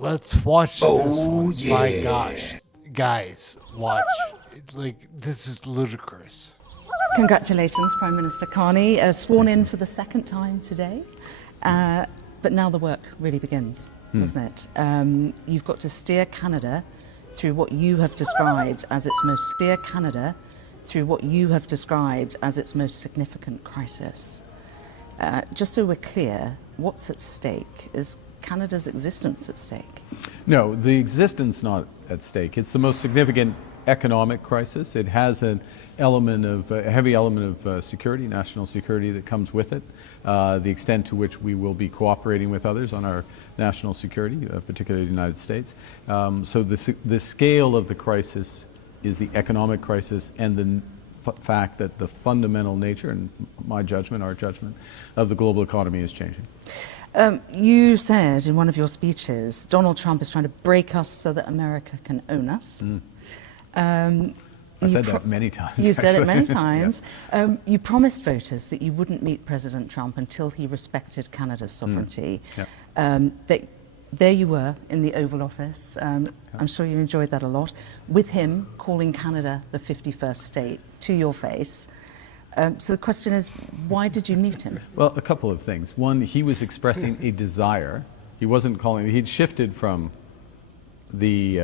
Let's watch this one. Yeah. My gosh. Guys, watch. Like, this is ludicrous. Congratulations, Prime Minister Carney, sworn in for the second time today. But now the work really begins, doesn't it? You've got to steer Canada through what you have described as its most significant crisis. Just so we're clear, what's at stake? Is Canada's existence at stake? No, the existence not at stake. It's the most significant economic crisis. It has a heavy element of security, national security that comes with it. The extent to which we will be cooperating with others on our national security, particularly the United States. So the scale of the crisis is the economic crisis, and the fact that the fundamental nature, and my judgment, our judgment, of the global economy is changing. You said in one of your speeches, Donald Trump is trying to break us so that America can own us. I said that many times. You said it many times. You promised voters that you wouldn't meet President Trump until he respected Canada's sovereignty. There you were in the Oval Office. I'm sure you enjoyed that a lot, with him calling Canada the 51st state to your face. So the question is, why did you meet him? Well, a couple of things. One, he was expressing a desire. He wasn't calling, he'd shifted from the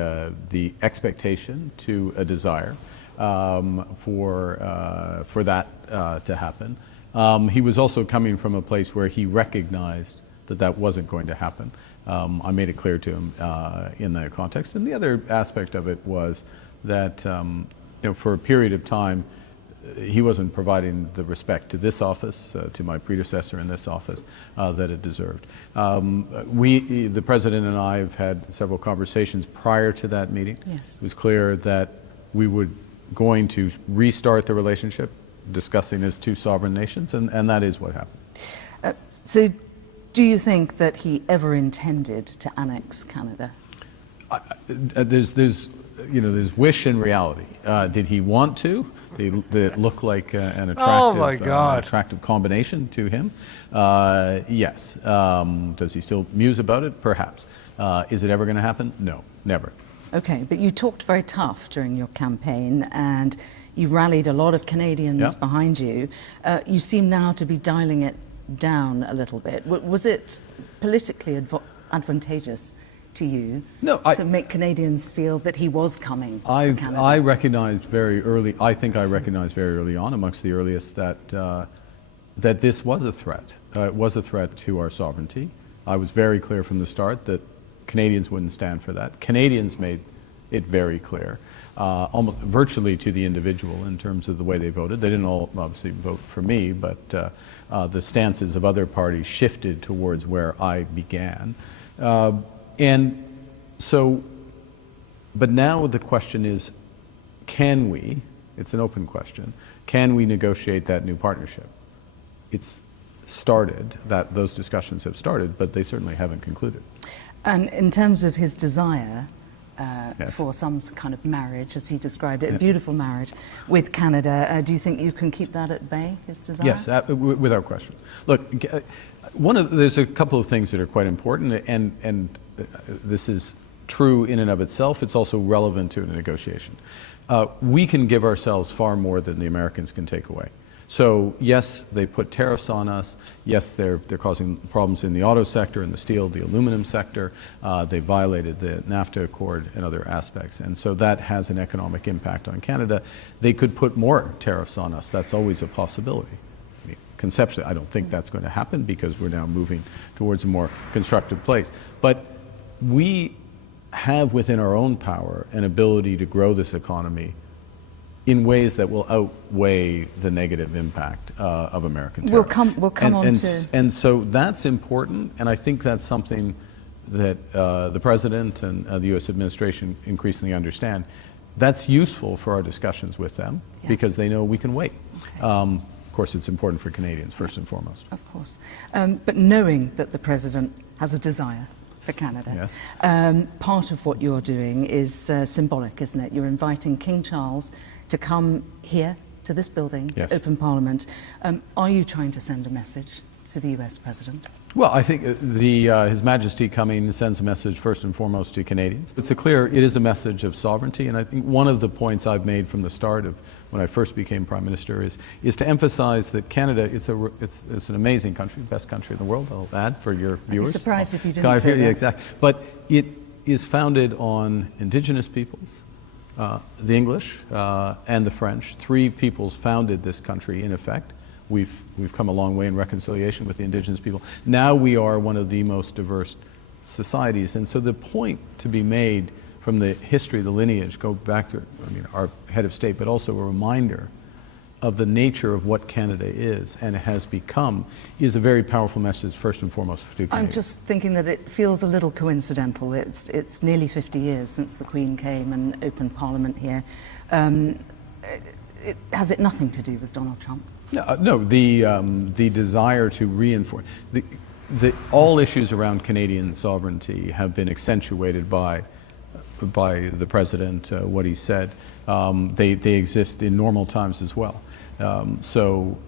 expectation to a desire for that to happen. He was also coming from a place where he recognized that that wasn't going to happen. I made it clear to him in that context. And the other aspect of it was that for a period of time, he wasn't providing the respect to this office, to my predecessor in this office, that it deserved. The President and I have had several conversations prior to that meeting. Yes. It was clear that we were going to restart the relationship, discussing as two sovereign nations, and that is what happened. So do you think that he ever intended to annex Canada? There's wish and reality. Did he want to? Did it look like an attractive combination to him? Yes. Does he still muse about it? Perhaps. Is it ever going to happen? No, never. Okay, but you talked very tough during your campaign, and you rallied a lot of Canadians behind you. You seem now to be dialing it down a little bit. Was it politically advantageous to you to make Canadians feel that he was coming for Canada? I recognized very early, I think I recognized very early on, amongst the earliest, that this was a threat. It was a threat to our sovereignty. I was very clear from the start that Canadians wouldn't stand for that. Canadians made it very clear, almost virtually to the individual in terms of the way they voted. They didn't all obviously vote for me, but the stances of other parties shifted towards where I began. And so, but now the question is, can we, it's an open question, can we negotiate that new partnership? It's started, those discussions have started, but they certainly haven't concluded. And in terms of his desire for some kind of marriage, as he described it, a beautiful marriage with Canada, do you think you can keep that at bay, his desire? Yes, without question. Look, there's a couple of things that are quite important, and this is true in and of itself. It's also relevant to a negotiation. We can give ourselves far more than the Americans can take away. So yes, they put tariffs on us. Yes, they're causing problems in the auto sector, in the steel, the aluminum sector. They violated the NAFTA Accord and other aspects. And so that has an economic impact on Canada. They could put more tariffs on us. That's always a possibility. I mean, conceptually, I don't think that's going to happen because we're now moving towards a more constructive place. But we have within our own power an ability to grow this economy in ways that will outweigh the negative impact of American tariffs. We'll come on to... And so that's important, and I think that's something that the President and the U.S. administration increasingly understand. That's useful for our discussions with them because they know we can wait. Okay. Of course, it's important for Canadians, first and foremost. Of course. But knowing that the President has a desire for Canada. Yes. Part of what you're doing is symbolic, isn't it? You're inviting King Charles to come here to this building to open Parliament. Are you trying to send a message to the US President? Well, I think His Majesty coming sends a message first and foremost to Canadians. It is a message of sovereignty, and I think one of the points I've made from the start of when I first became Prime Minister is to emphasize that Canada, it's an amazing country, the best country in the world, I'll add for your viewers. I'd be surprised if you didn't say that. Yeah, exactly. But it is founded on Indigenous peoples, the English and the French. 3 peoples founded this country in effect. We've come a long way in reconciliation with the Indigenous people. Now we are one of the most diverse societies, and so the point to be made from the history, the lineage, go back to our head of state, but also a reminder of the nature of what Canada is and has become, is a very powerful message first and foremost to Canadians. I'm just thinking that it feels a little coincidental. It's nearly 50 years since the Queen came and opened Parliament here. Has it nothing to do with Donald Trump? No, the desire to reinforce all issues around Canadian sovereignty have been accentuated by the president, what he said. They exist in normal times as well. No,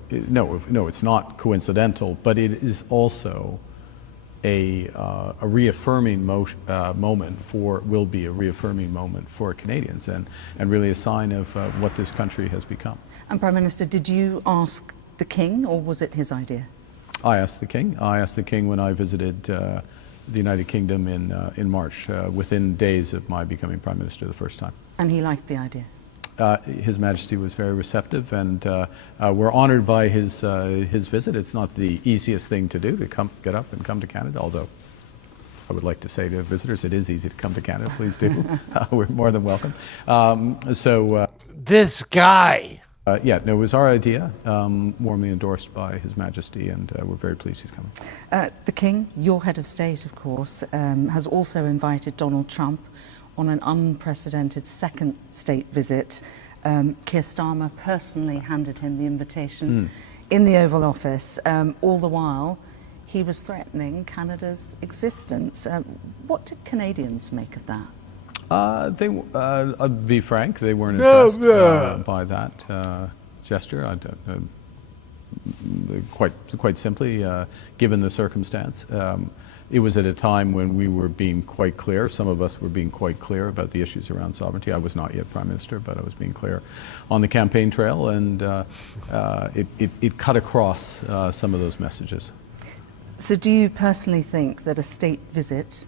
it's not coincidental, but it is also a reaffirming moment will be a reaffirming moment for Canadians, and really a sign of what this country has become. And Prime Minister, did you ask the King, or was it his idea? I asked the King. I asked the King when I visited the United Kingdom in March, within days of my becoming Prime Minister the first time. And he liked the idea? His Majesty was very receptive, and we're honored by his visit. It's not the easiest thing to do, to get up and come to Canada, although I would like to say to visitors, it is easy to come to Canada. Please do. We're more than welcome. This guy. Yeah, no, it was our idea, warmly endorsed by His Majesty, and we're very pleased he's coming. The King, your head of state, of course, has also invited Donald Trump on an unprecedented second state visit. Keir Starmer personally handed him the invitation in the Oval Office. All the while, he was threatening Canada's existence. What did Canadians make of that? I'll be frank, they weren't impressed by that gesture. Quite simply, given the circumstance. It was at a time when we were being quite clear, some of us were being quite clear about the issues around sovereignty. I was not yet Prime Minister, but I was being clear on the campaign trail, and it cut across some of those messages. So do you personally think that a state visit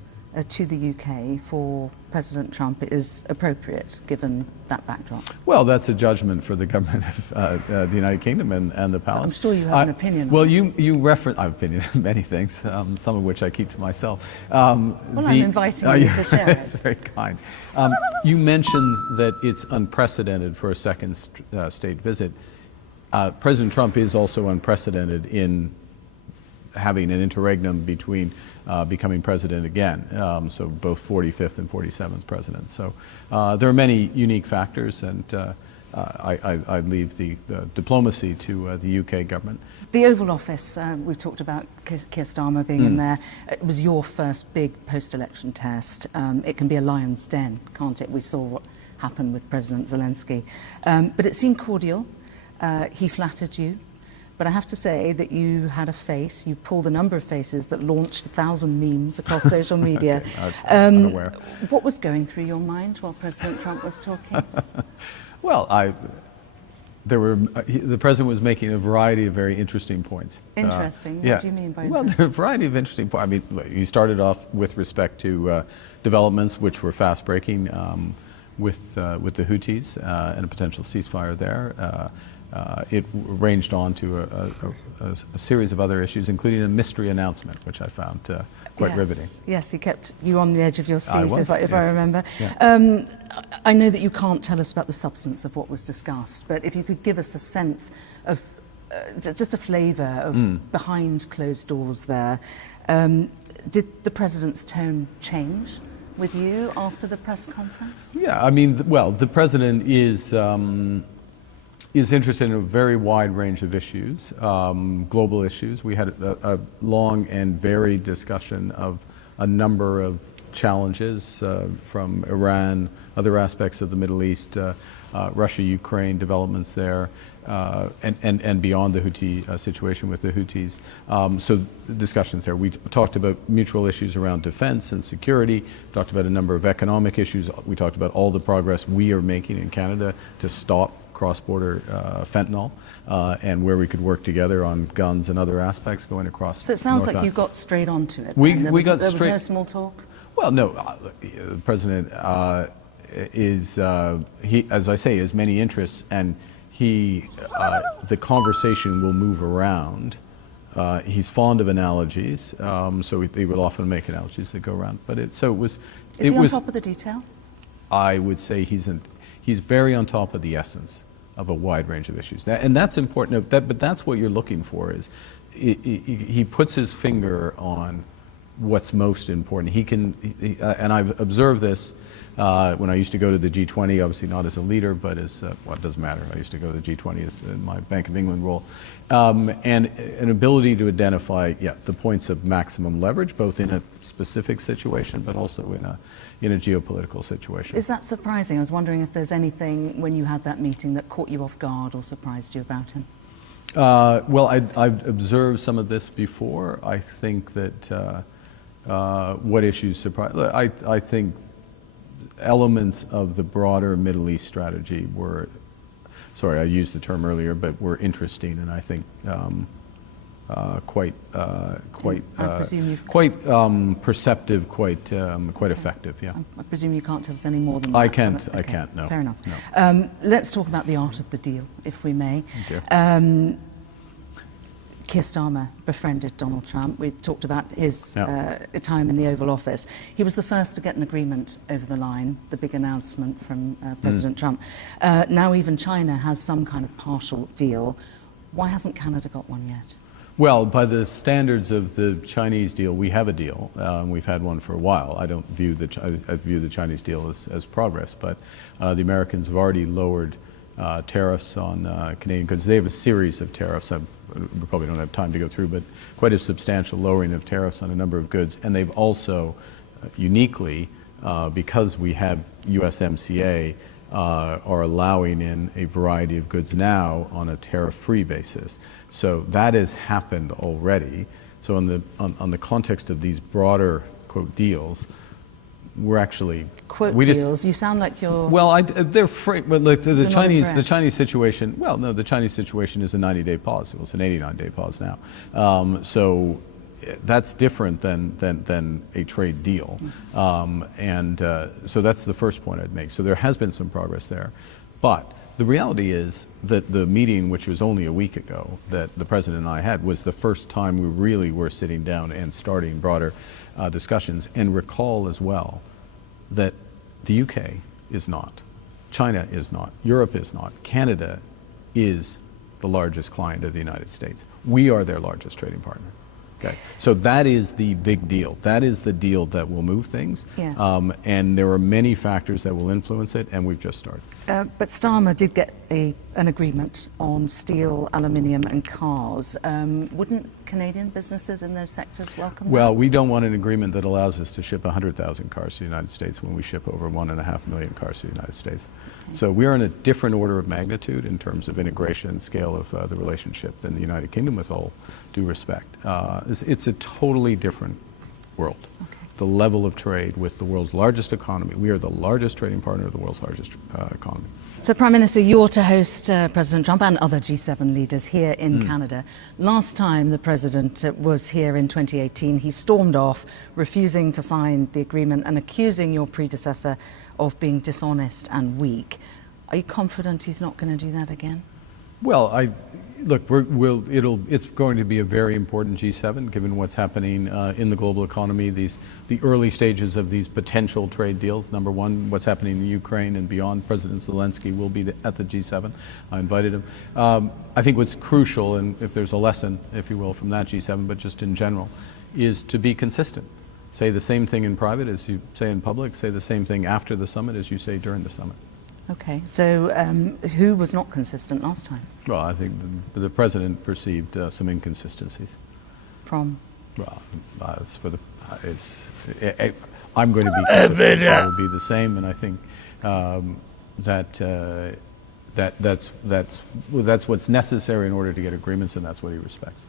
to the UK for President Trump is appropriate, given that backdrop? Well, that's a judgment for the government of the United Kingdom and the Palace. I'm sure you have an opinion on well, that. you reference, I have opinion on many things, some of which I keep to myself. Well, I'm inviting you to share it. That's very kind. You mentioned that it's unprecedented for a second state visit. President Trump is also unprecedented in having an interregnum between becoming president again, so both 45th and 47th president. So there are many unique factors, and I leave the diplomacy to the UK government. The Oval Office, we talked about Keir Starmer being in there. It was your first big post-election test. It can be a lion's den, can't it? We saw what happened with President Zelensky. But it seemed cordial. He flattered you. But I have to say that you had a face, you pulled a number of faces that launched 1,000 memes across social media. Okay, I'm aware. What was going through your mind while President Trump was talking? Well, the president was making a variety of very interesting points. Interesting? Yeah. What do you mean by Well, interesting? there are a variety of interesting points. I mean, he started off with respect to developments which were fast-breaking with the Houthis and a potential ceasefire there. It ranged on to a series of other issues, including a mystery announcement, which I found quite riveting. Yes, he kept you on the edge of your seat, if I remember. Yeah. I know that you can't tell us about the substance of what was discussed, but if you could give us a sense of, just a flavour of behind closed doors there. Did the President's tone change with you after the press conference? Yeah, I mean, well, the President is interested in a very wide range of issues, global issues. We had a long and varied discussion of a number of challenges from Iran, other aspects of the Middle East, Russia, Ukraine, developments there, and beyond the Houthi situation with the Houthis. So discussions there. We talked about mutual issues around defense and security, talked about a number of economic issues. We talked about all the progress we are making in Canada to stop cross-border fentanyl, and where we could work together on guns and other aspects going across. So it sounds North like you got straight onto it. There was no small talk? Well, no. The President he, as I say, has many interests, and the conversation will move around. He's fond of analogies, so he will often make analogies that go around. But Is he on top of the detail? I would say he's very on top of the essence of a wide range of issues, and that's important. But that's what you're looking for. Is he puts his finger on what's most important. And I've observed this when I used to go to the G20, obviously not as a leader, but as well, it doesn't matter. I used to go to the G20 as in my Bank of England role, and an ability to identify the points of maximum leverage, both in a specific situation, but also in a geopolitical situation. Is that surprising? I was wondering if there's anything when you had that meeting that caught you off guard or surprised you about him. Well, I've observed some of this before. I think that what issues surprise. I think elements of the broader Middle East strategy were, sorry, I used the term earlier, but were interesting, and I think quite perceptive, quite effective. Yeah. I presume you can't tell us any more than that. I can't. Okay. I can't. No. Fair enough. No. Let's talk about the art of the deal, if we may. Keir Starmer befriended Donald Trump. We talked about his time in the Oval Office. He was the first to get an agreement over the line, the big announcement from President Trump. Now even China has some kind of partial deal. Why hasn't Canada got one yet? Well, by the standards of the Chinese deal, we have a deal. We've had one for a while. I view the Chinese deal as progress, but the Americans have already lowered tariffs on Canadian goods. They have a series of tariffs. We probably don't have time to go through, but quite a substantial lowering of tariffs on a number of goods. And they've also, uniquely, because we have USMCA, are allowing in a variety of goods now on a tariff-free basis. So that has happened already. So on the context of these broader, quote, deals, we're actually deals. You sound like you're. Well, they're free, but like the Chinese situation. Well, no, the Chinese situation is a 90-day pause. Well, it's an 89-day pause now. So that's different than a trade deal, so that's the first point I'd make. So there has been some progress there, but the reality is that the meeting, which was only a week ago, that the President and I had, was the first time we really were sitting down and starting broader discussions. And recall as well that the UK is not, China is not, Europe is not, Canada is the largest client of the United States. We are their largest trading partner. Okay. So that is the big deal. That is the deal that will move things. Yes. And there are many factors that will influence it, and we've just started. But Starmer did get an agreement on steel, aluminium and cars. Wouldn't Canadian businesses in those sectors welcome that? Well, we don't want an agreement that allows us to ship 100,000 cars to the United States when we ship over 1.5 million cars to the United States. Okay. So we are in a different order of magnitude in terms of integration and scale of the relationship than the United Kingdom, with all due respect. It's a totally different world. Okay. The level of trade with the world's largest economy. We are the largest trading partner of the world's largest economy. So, Prime Minister, you're to host President Trump and other G7 leaders here in Canada. Last time the President was here in 2018, he stormed off, refusing to sign the agreement and accusing your predecessor of being dishonest and weak. Are you confident he's not going to do that again? Well, look, it's going to be a very important G7, given what's happening in the global economy, the early stages of these potential trade deals. Number one, what's happening in Ukraine and beyond. President Zelensky will be at the G7. I invited him. I think what's crucial, and if there's a lesson, if you will, from that G7, but just in general, is to be consistent. Say the same thing in private as you say in public. Say the same thing after the summit as you say during the summit. Okay, so who was not consistent last time? Well, I think the President perceived some inconsistencies. From? Well, I'm going to be consistent. I will be the same, and I think that's what's necessary in order to get agreements, and that's what he respects.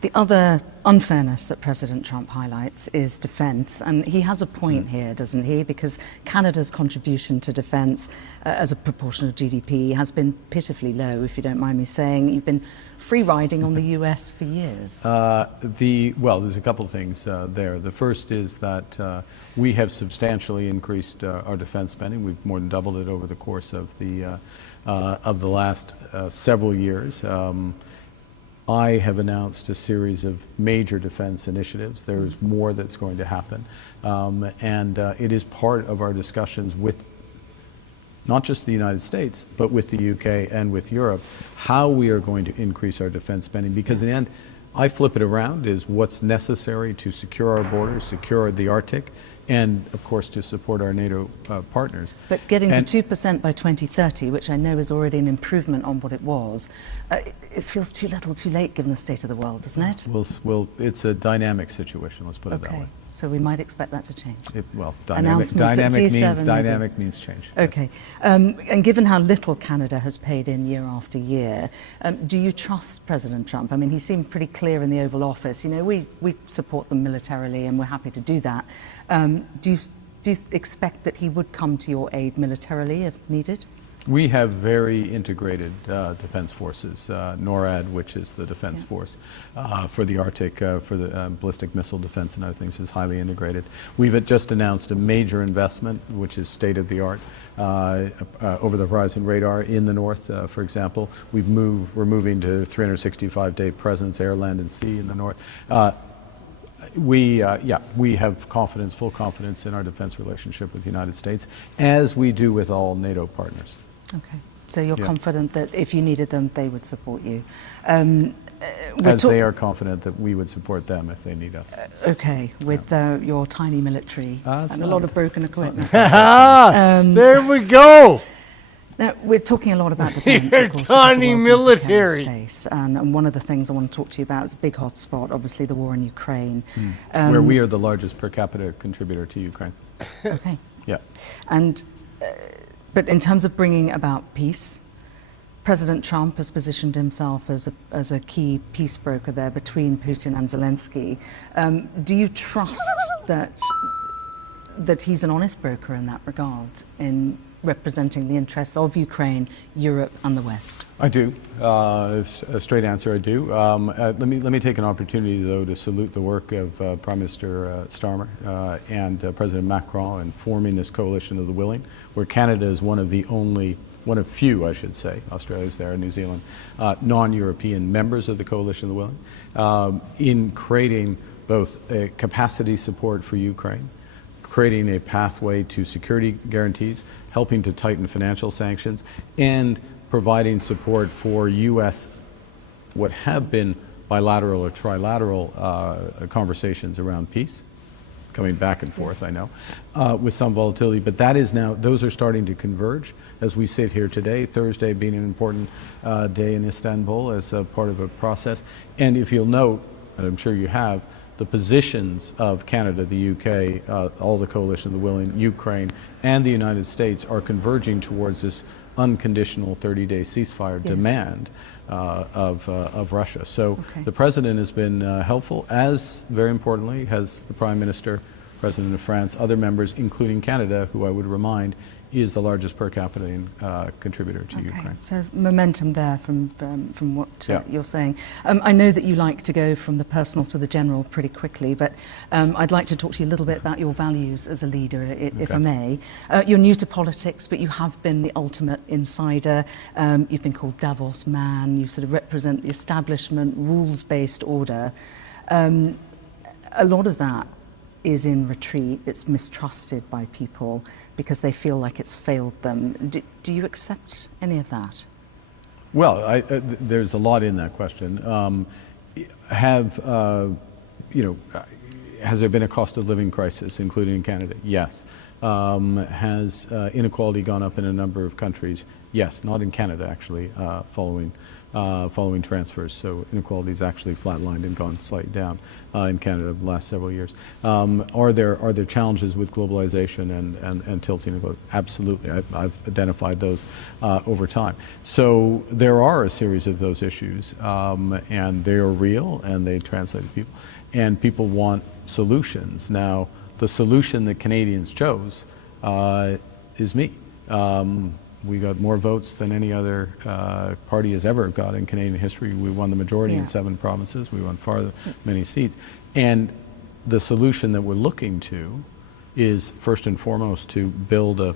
The other unfairness that President Trump highlights is defence, and he has a point here, doesn't he? Because Canada's contribution to defence as a proportion of GDP has been pitifully low, if you don't mind me saying. You've been free-riding on the US for years. Well, there's a couple of things there. The first is that we have substantially increased our defence spending. We've more than doubled it over the course of the last several years. I have announced a series of major defense initiatives. There's more that's going to happen. And it is part of our discussions with not just the United States, but with the UK and with Europe, how we are going to increase our defense spending. Because in the end, I flip it around is what's necessary to secure our borders, secure the Arctic, and of course to support our NATO partners. But getting to 2% by 2030, which I know is already an improvement on what it was, it feels too little too late given the state of the world, doesn't it? Well, it's a dynamic situation, let's put it that way. Okay, so we might expect that to change. Dynamic means change. Okay, and given how little Canada has paid in year after year, do you trust President Trump? I mean, he seemed pretty clear in the Oval Office, you know, we support them militarily and we're happy to do that. Do you expect that he would come to your aid militarily if needed? We have very integrated defense forces. NORAD, which is the defense force for the Arctic, for the ballistic missile defense and other things, is highly integrated. We've just announced a major investment, which is state-of-the-art, over-the-horizon radar in the north, for example. We're moving to 365-day presence, air, land, and sea in the north. We have confidence, full confidence in our defense relationship with the United States, as we do with all NATO partners. Okay, so you're confident that if you needed them, they would support you. As they are confident that we would support them if they need us. Okay, with your tiny military and a lot of broken equipment. There we go. Now, we're talking a lot about defence, Your of course, tiny because the world's in a precarious military. place. And one of the things I want to talk to you about is a big hot spot, obviously the war in Ukraine. Where we are the largest per capita contributor to Ukraine. Okay. Yeah. And, but in terms of bringing about peace, President Trump has positioned himself as a key peace broker there between Putin and Zelensky. Do you trust that he's an honest broker in that regard, in representing the interests of Ukraine, Europe, and the West? I do. A straight answer, I do. Let me take an opportunity, though, to salute the work of Prime Minister Starmer and President Macron in forming this coalition of the willing, where Canada is one of few, I should say, Australia's there, New Zealand, non-European members of the coalition of the willing, in creating both a capacity support for Ukraine, creating a pathway to security guarantees, helping to tighten financial sanctions, and providing support for U.S. what have been bilateral or trilateral conversations around peace, coming back and forth, I know, with some volatility. But that is now, those are starting to converge as we sit here today, Thursday being an important day in Istanbul as a part of a process. And if you'll note, and I'm sure you have, the positions of Canada, the UK, all the coalition of the willing, Ukraine, and the United States are converging towards this unconditional 30-day ceasefire demand of Russia. So the President has been helpful, as very importantly has the Prime Minister, President of France, other members, including Canada, who I would remind is the largest per capita contributor to Ukraine. So momentum there from what you're saying. I know that you like to go from the personal to the general pretty quickly, but I'd like to talk to you a little bit about your values as a leader, if I may. You're new to politics, but you have been the ultimate insider. You've been called Davos man. You sort of represent the establishment, rules-based order. A lot of that is in retreat. It's mistrusted by people because they feel like it's failed them. Do you accept any of that? Well, there's a lot in that question. Has there been a cost of living crisis, including in Canada? Yes. Has inequality gone up in a number of countries? Yes, not in Canada, actually, following following transfers. So inequality has actually flatlined and gone slightly down in Canada the last several years. Are there challenges with globalization and tilting? Absolutely. I've identified those over time. So there are a series of those issues, and they are real and they translate to people. And people want solutions. Now, the solution that Canadians chose is me. We got more votes than any other party has ever got in Canadian history. We won the majority in 7 provinces. We won many seats. And the solution that we're looking to is, first and foremost, to build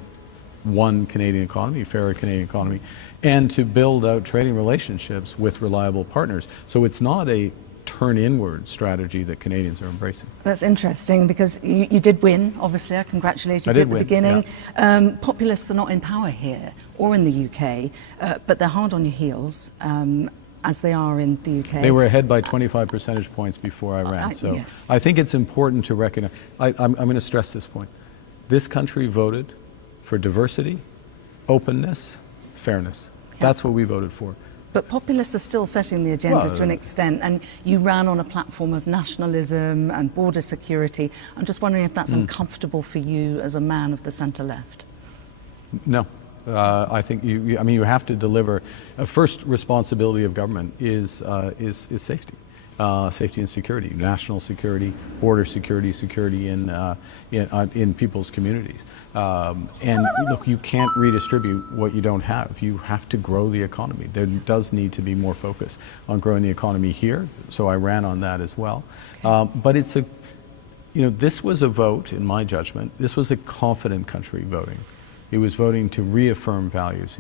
one Canadian economy, a fairer Canadian economy, and to build out trading relationships with reliable partners. So it's not a turn inward strategy that Canadians are embracing. That's interesting because you did win, obviously. I congratulate you at the beginning. Yeah. Populists are not in power here or in the UK, but they're hard on your heels, as they are in the UK. They were ahead by 25 percentage points before I ran. So yes. I think it's important to recognize, I'm going to stress this point. This country voted for diversity, openness, fairness. Yeah. That's what we voted for. But populists are still setting the agenda to an extent, and you ran on a platform of nationalism and border security. I'm just wondering if that's uncomfortable for you as a man of the centre-left. No. I think you have to deliver. A first responsibility of government is safety. Safety and security, national security, border security, security in people's communities. And look, you can't redistribute what you don't have. You have to grow the economy. There does need to be more focus on growing the economy here. So I ran on that as well. But it's this was a vote, in my judgment. This was a confident country voting. It was voting to reaffirm values.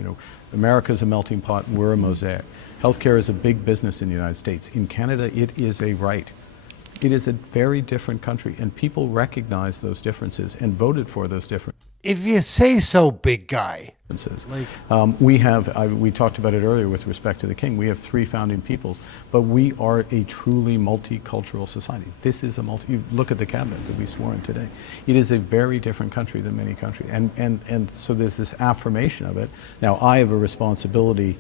America's a melting pot, we're a mosaic. Healthcare is a big business in the United States. In Canada, it is a right. It is a very different country, and people recognize those differences and voted for those differences. If you say so, big guy. We talked about it earlier with respect to the King. We have 3 founding peoples, but we are a truly multicultural society. This is you look at the cabinet that we swore in today. It is a very different country than many countries, and so there's this affirmation of it. Now, I have a responsibility,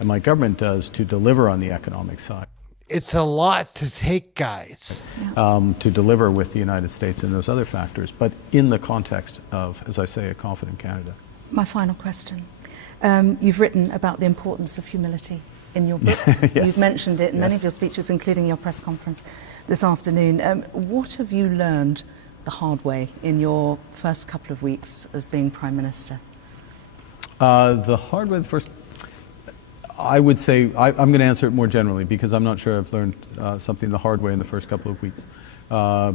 and my government does, to deliver on the economic side. It's a lot to take, guys. To deliver with the United States and those other factors, but in the context of, as I say, a confident Canada. My final question. You've written about the importance of humility in your book. Yes. You've mentioned it in many of your speeches, including your press conference this afternoon. What have you learned the hard way in your first couple of weeks as being Prime Minister? The hard way, I would say, I'm going to answer it more generally because I'm not sure I've learned something the hard way in the first couple of weeks.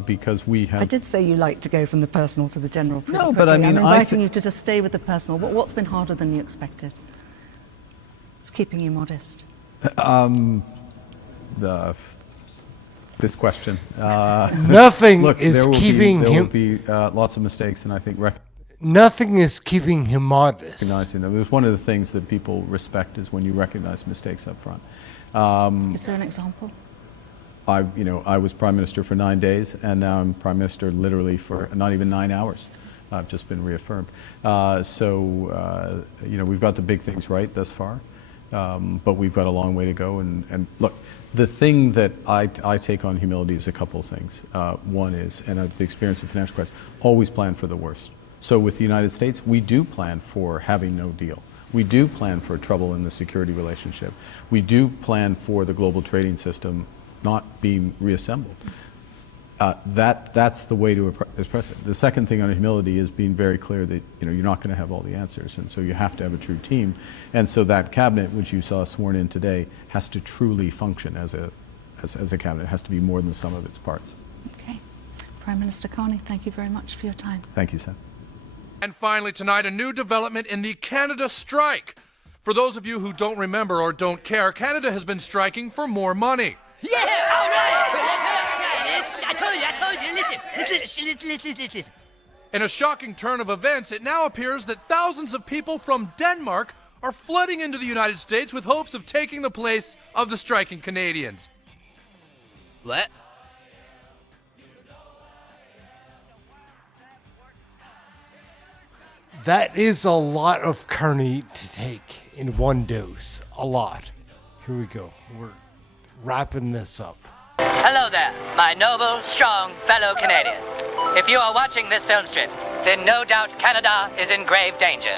Because we have... I did say you like to go from the personal to the general pretty No, quickly. but I mean... I'm inviting you to just stay with the personal. What's been harder than you expected? It's keeping you modest. This question. Nothing is keeping him... There will be lots of mistakes, and I think... Nothing is keeping him modest. Recognizing them. It was one of the things that people respect is when you recognize mistakes up front. Is there an example? I was Prime Minister for 9 days, and now I'm Prime Minister literally for not even 9 hours. I've just been reaffirmed. We've got the big things right thus far, but we've got a long way to go. And look, the thing that I take on humility is a couple of things. One is, and the experience of financial crisis, always plan for the worst. So with the United States, we do plan for having no deal. We do plan for trouble in the security relationship. We do plan for the global trading system not being reassembled. That's the way to express it. The second thing on humility is being very clear that you're not going to have all the answers, and so you have to have a true team. And so that cabinet, which you saw sworn in today, has to truly function as a cabinet. It has to be more than the sum of its parts. Okay. Prime Minister Carney, thank you very much for your time. Thank you, Seth. And finally tonight, a new development in the Canada strike. For those of you who don't remember or don't care, Canada has been striking for more money. Yeah, all right. I told you. Listen. In a shocking turn of events, it now appears that thousands of people from Denmark are flooding into the United States with hopes of taking the place of the striking Canadians. What? That is a lot of CARNEY to take in one dose. A lot. Here we go. We're wrapping this up. Hello there, my noble, strong fellow Canadians. If you are watching this film strip, then no doubt Canada is in grave danger.